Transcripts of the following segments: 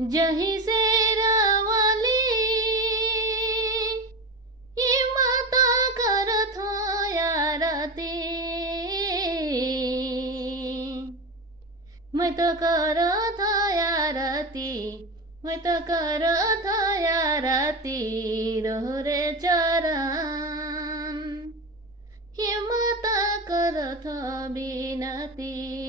जही से रावली ये माता करत हो आरती। मैं तो करत हो आरती, मैं तो करत हो आरती रोहरे चरण। ये माता करत हो बिनती।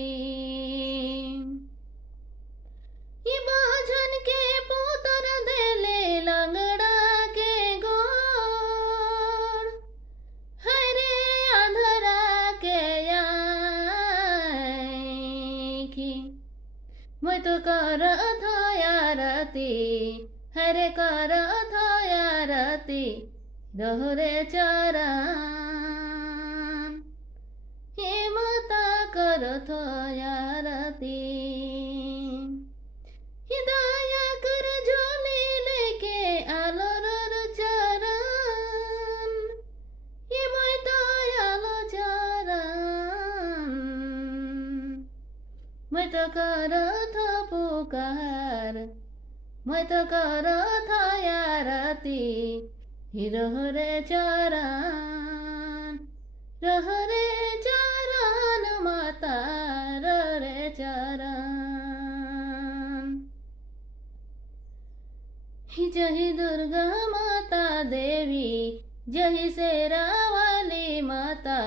ये बाझन के पुतर देले लंगड़ा के गोड़, हरे अंधरा के आँखी। मैं तो करत हो आरती, हरे करत हो आरती दोहरे चरण। हे माता करत हो आरती। दया कर झोली लेके आलो रोर चरण। ये मैं तो आलो चरण। मैं तो करत हो पुकार, मैं तो करत हो आरती रोहरे चरण। रोहरे चरण माता रोहरे चरण। जही दुर्गा माता देवी, जही शेरावाली माता।